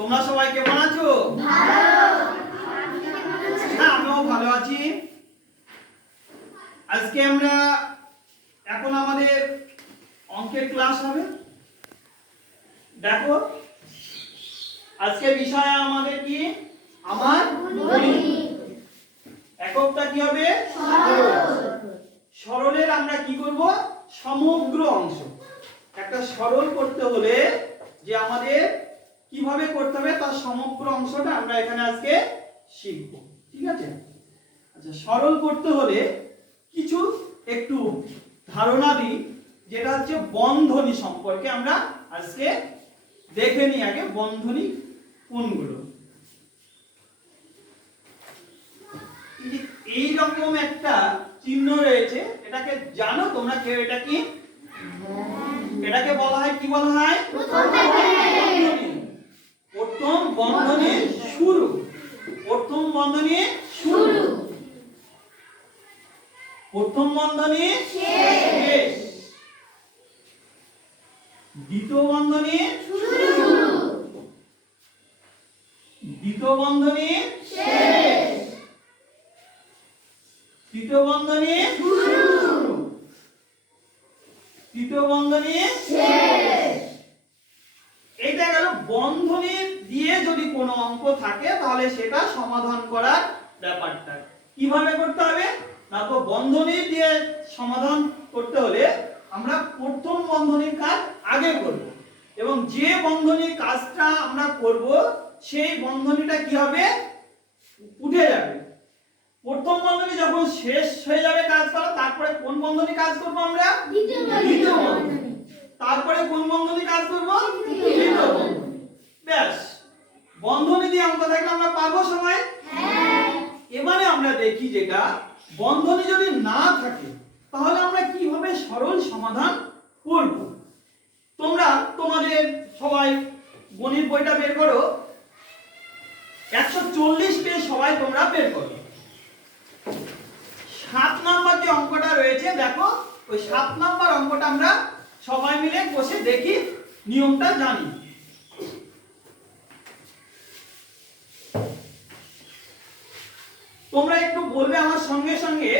তোমরা সবাই কেমন আছো? আমিও ভালো আছি। আজকে আমরা এখন আমাদের অঙ্কের ক্লাস হবে। দেখো, আজকে বিষয় আমাদের কি? আমার এককটা কি হবে? সরলের আমরা কি করব? সমগ্র অংশ। একটা সরল করতে হলে যে আমাদের কীভাবে করতে হবে তার সমগ্র অংশটা আমরা এখানে আজকে শিখব। ঠিক আছে? আচ্ছা সরল করতে হলে কিছু একটু ধারণা দিই, যেটা হচ্ছে বন্ধনী সম্পর্কে আমরা আজকে দেখে নিই আগে বন্ধনী কোনগুলো। এই যে এইরকম একটা চিহ্ন রয়েছে, এটাকে জানো তোমরা কেউ? এটা কি? এটাকে বলা হয়, কি বলা হয় বন্ধনী। প্রথম বন্ধনীর শুরু প্রথম বন্ধনীর শুরু প্রথম বন্ধনীর শেষ। দ্বিতীয় বন্ধনীর দ্বিতীয় বন্ধনীর শেষ। তৃতীয় বন্ধনীর শুরু তৃতীয় বন্ধনীর এইটা গেল বন্ধনী দিয়ে যদি কোনো অঙ্ক থাকে তাহলে সেটা সমাধান করার ব্যাপারটা। কীভাবে করতে হবে? না তো বন্ধনী দিয়ে সমাধান করতে হলে আমরা প্রথম বন্ধনীর কাজ আগে করব। এবং যে বন্ধনীর কাজটা আমরা করব সেই বন্ধনীটা কি হবে? উঠে যাবে। প্রথম বন্ধনী যখন শেষ হয়ে যাবে কাজ করা তারপরে কোন বন্ধনী কাজ করব আমরা? দ্বিতীয় বন্ধনী। তারপরে কোন বন্ধনী কাজ করব? তৃতীয় বন্ধনী। ব্যাস। বন্ধনী দিয়ে অঙ্ক থাকলে আমরা পারব সবাই? এবারে আমরা দেখি যেটা বন্ধনী যদি না থাকে, তাহলে আমরা কীভাবে সরল সমাধান করব? তোমরা তোমাদের সবাই গণিত বইটা বের করো। একশো চল্লিশ পেজ সবাই তোমরা বের করো। সাত নাম্বার যে অঙ্কটা রয়েছে, দেখো, ওই সাত নাম্বার অঙ্কটা আমরা সবাই মিলে বসে দেখি, নিয়মটা জানি। তোমরা একটু বলবে আমার সঙ্গে সঙ্গে?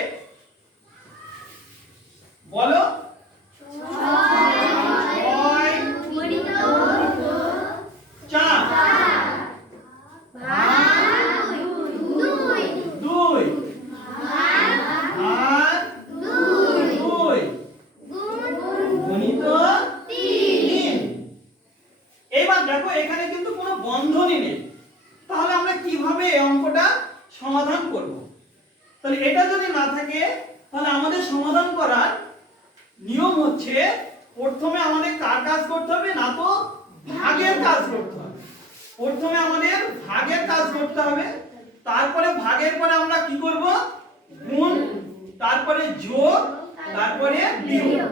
বলো। এবার দেখো, এখানে কিন্তু কোনো বন্ধনী নেই। তাহলে আমরা কীভাবে এই অঙ্কটা সমাধান করব। তাহলে এটা যদি না থাকে, তাহলে আমাদের সমাধান করার নিয়ম হচ্ছে, প্রথমে আমাদের কার কাজ করতে হবে, না তো ভাগের কাজ করতে হবে। প্রথমে আমাদের ভাগের কাজ করতে হবে, তারপরে ভাগের পরে আমরা কি করব? গুণ, তারপরে যোগ, তারপরে বিয়োগ।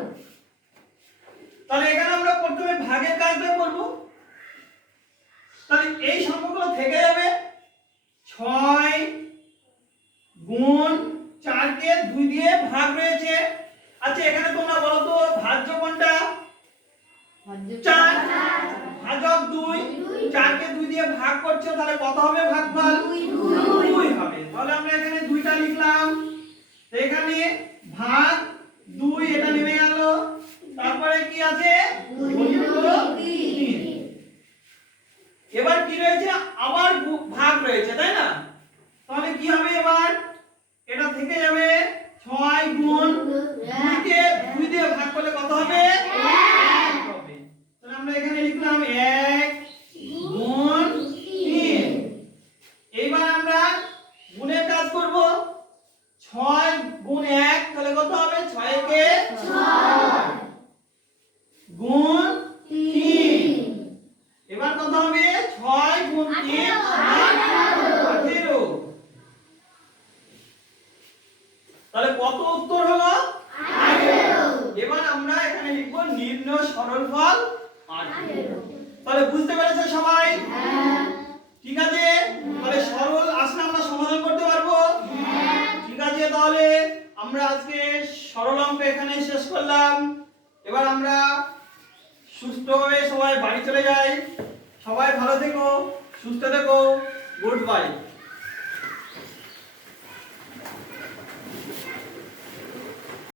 তাহলে এখানে আমরা প্রথমে ভাগের কাজটা করব তাহলে এই সংখ্যাগুলো থেকে যাবে ছয় গুণ চারকে দুই দিয়ে ভাগ রয়েছে আচ্ছা এখানে তোমরা বলো তো ভাজ্য কোনটা চার ভাজক দুই চারকে দুই দিয়ে ভাগ করছ তাহলে কত হবে ভাগফল? দুই হবে তাহলে আমরা এখানে দুইটা লিখলাম তো এখানে ভাগ দুই এটা নেমে গেল তারপরে কি আছে গণিত তিন। এবার কি রয়েছে আবার গু- ভাগ রয়েছে তাই না তাহলে কি হবে এবার এটা থেকে যাবে ছয় গুণ দুইকে দুই দিয়ে ভাগ করলে কত হবে এক হবে তাহলে আমরা এখানে লিখলাম এক গুণ তিন এইবার আমরা গুণের কাজ করব ছয় গুণ এক তাহলে কত হবে ছয় কে ছয় গুণ তিন এবার কত হবে ছয় গুণ তিন আঠেরো তাহলে কত উত্তর হলো এবার আমরা এখানে লিখব নির্ণয় সরল ফল? তাহলে বুঝতে পেরেছ সবাই? ঠিক আছে? তাহলে সরল আসলে আমরা সমাধান করতে পারব? ঠিক আছে, তাহলে আমরা আজকে সরল অঙ্ক এখানে শেষ করলাম। এবার আমরা সুস্থভাবে সবাই বাড়ি চলে যাই। সবাই ভালো থেকো, সুস্থ থেকো। Good bye.